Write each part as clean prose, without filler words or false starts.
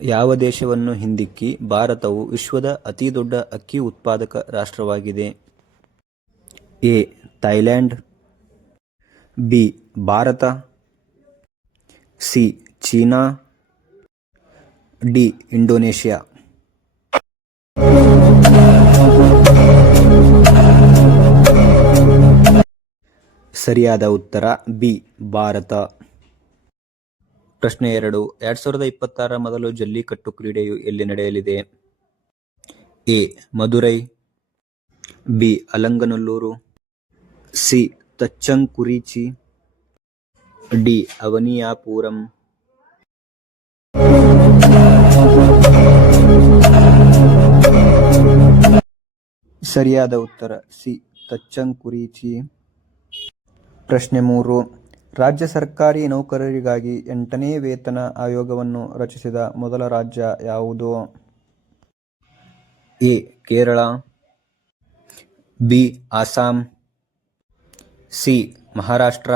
ಯಾವ ದೇಶವನ್ನು ಹಿಂದಿಕ್ಕಿ ಭಾರತವು ವಿಶ್ವದ ಅತಿದೊಡ್ಡ ಅಕ್ಕಿ ಉತ್ಪಾದಕ ರಾಷ್ಟ್ರವಾಗಿದೆ? A. Thailand, B. Bharat, C. China, D. Indonesia. ಸರಿಯಾದ ಉತ್ತರ ಬಿ. ಭಾರತ. ಪ್ರಶ್ನೆ 2. 2026 ಮೊದಲು ಜಲ್ಲಿಕಟ್ಟು ಕ್ರೀಡೆಯು ಎಲ್ಲಿ ನಡೆಯಲಿದೆ? A. Madurai, B. Alanganallur, C. Thachankurichi, D. Avaniyapuram. ಸರಿಯಾದ ಉತ್ತರ ಸಿ. ತಚ್ಚಂಕುರಿಚಿ. ಪ್ರಶ್ನೆ 3. ರಾಜ್ಯ ಸರ್ಕಾರಿ ನೌಕರರಿಗಾಗಿ 8ನೇ ವೇತನ ಆಯೋಗವನ್ನು ರಚಿಸಿದ ಮೊದಲ ರಾಜ್ಯ ಯಾವುದು? A. Kerala, B. Assam, C. Maharashtra,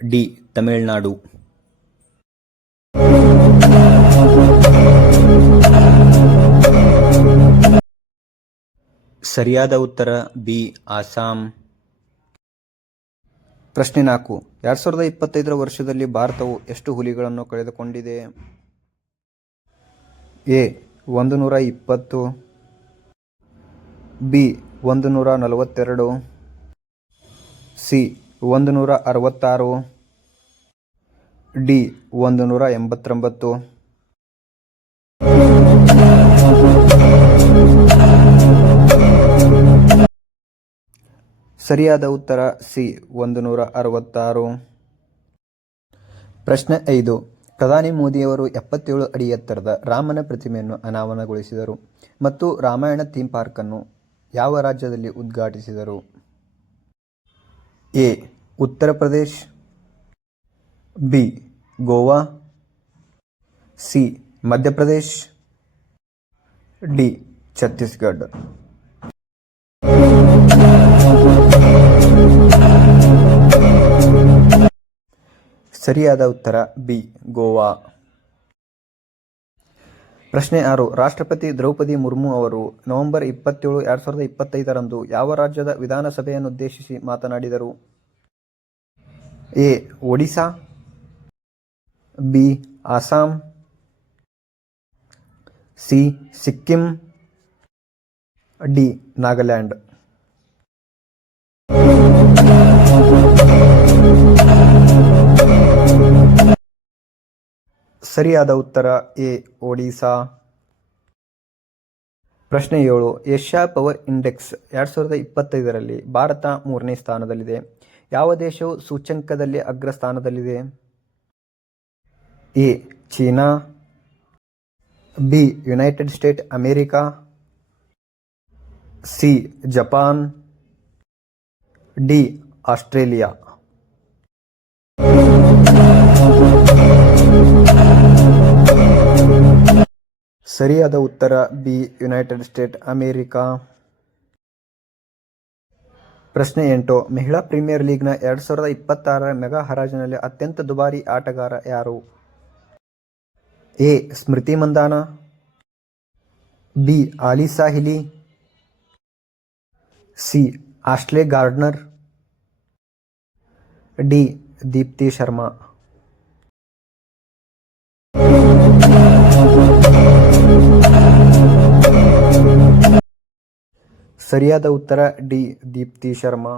D. Tamil Nadu. ಸರಿಯಾದ ಉತ್ತರ ಬಿ. ಅಸ್ಸಾಂ. ಪ್ರಶ್ನೆ 4. 2025 ವರ್ಷದಲ್ಲಿ ಭಾರತವು ಎಷ್ಟು ಹುಲಿಗಳನ್ನು ಕಳೆದುಕೊಂಡಿದೆ? ಎ. 120, ಬಿ. 142, ಸಿ. 166, ಡಿ. 189. ಸರಿಯಾದ ಉತ್ತರ ಸಿ. 166. ಪ್ರಶ್ನೆ 5. ಪ್ರಧಾನಿ ಮೋದಿಯವರು 77 ಅಡಿ ಎತ್ತರದ ರಾಮನ ಪ್ರತಿಮೆಯನ್ನು ಅನಾವರಣಗೊಳಿಸಿದರು ಮತ್ತು ರಾಮಾಯಣ ಥೀಮ್ ಪಾರ್ಕ್ ಅನ್ನು ಯಾವ ರಾಜ್ಯದಲ್ಲಿ ಉದ್ಘಾಟಿಸಿದರು? A. Uttar Pradesh, B. Goa, C. Madhya Pradesh, D. Chhattisgarh. ಸರಿಯಾದ ಉತ್ತರ ಬಿ. ಗೋವಾ. ಪ್ರಶ್ನೆ 6. ರಾಷ್ಟ್ರಪತಿ ದ್ರೌಪದಿ ಮುರ್ಮು ಅವರು ನವೆಂಬರ್ 27, 2025 ಯಾವ ರಾಜ್ಯದ ವಿಧಾನಸಭೆಯನ್ನುದ್ದೇಶಿಸಿ ಮಾತನಾಡಿದರು? A. Odisha, B. Assam, C. Sikkim, D. Nagaland. ಸರಿಯಾದ ಉತ್ತರ ಎ. ಒಡಿಶಾ. ಪ್ರಶ್ನೆ 7. ಏಷ್ಯಾ ಪವರ್ ಇಂಡೆಕ್ಸ್ 2025 ಭಾರತ 3ನೇ ಸ್ಥಾನದಲ್ಲಿದೆ. ಯಾವ ದೇಶವು ಸೂಚ್ಯಂಕದಲ್ಲಿ ಅಗ್ರ ಸ್ಥಾನದಲ್ಲಿದೆ? A. China, B. United state America, C. Japan, D. Australia. ಸರಿಯಾದ ಉತ್ತರ ಬಿ. United state America. ಪ್ರಶ್ನೆ 8. ಮಹಿಳಾ ಪ್ರೀಮಿಯರ್ ಲೀಗ್ನ 2026 ಮೆಗಾ ಹರಾಜಿನಲ್ಲಿ ಅತ್ಯಂತ ದುಬಾರಿ ಆಟಗಾರ ಯಾರು? A. Smriti Mandhana, B. Alyssa Healy, C. Ashleigh Gardner, D. Deepti Sharma. ಸರಿಯಾದ ಉತ್ತರ ಡಿ. ದೀಪ್ತಿ ಶರ್ಮಾ.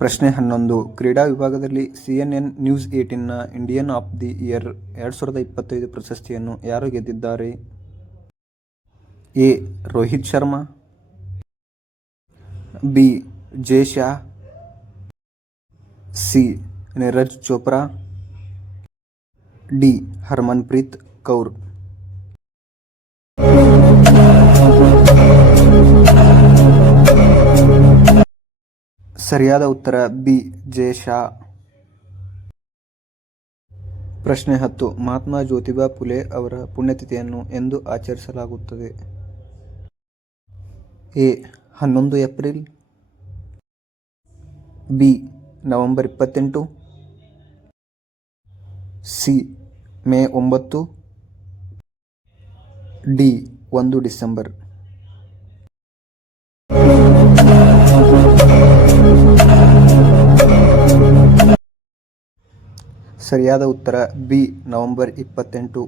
ಪ್ರಶ್ನೆ 11. ಕ್ರೀಡಾ ವಿಭಾಗದಲ್ಲಿ CNN ನ್ಯೂಸ್ 18ನ ಇಂಡಿಯನ್ ಆಫ್ ದಿ ಇಯರ್ 2025 ಪ್ರಶಸ್ತಿಯನ್ನು ಯಾರು ಗೆದ್ದಿದ್ದಾರೆ? A. Rohit Sharma, B. Jay Shah, C. Neeraj Chopra, D. Harmanpreet Kaur. ಸರಿಯಾದ ಉತ್ತರ ಬಿ. ಜೆ ಶಾ. ಪ್ರಶ್ನೆ 10. ಮಹಾತ್ಮ ಜ್ಯೋತಿಬಾ ಫುಲೆ ಅವರ ಪುಣ್ಯತಿಥಿಯನ್ನು ಎಂದು ಆಚರಿಸಲಾಗುತ್ತದೆ? A. 11 April, B. November 28, C. May 9. D 1 December. ಸರಿಯಾದ ಉತ್ತರ ಬಿ ನವೆಂಬರ್ 28.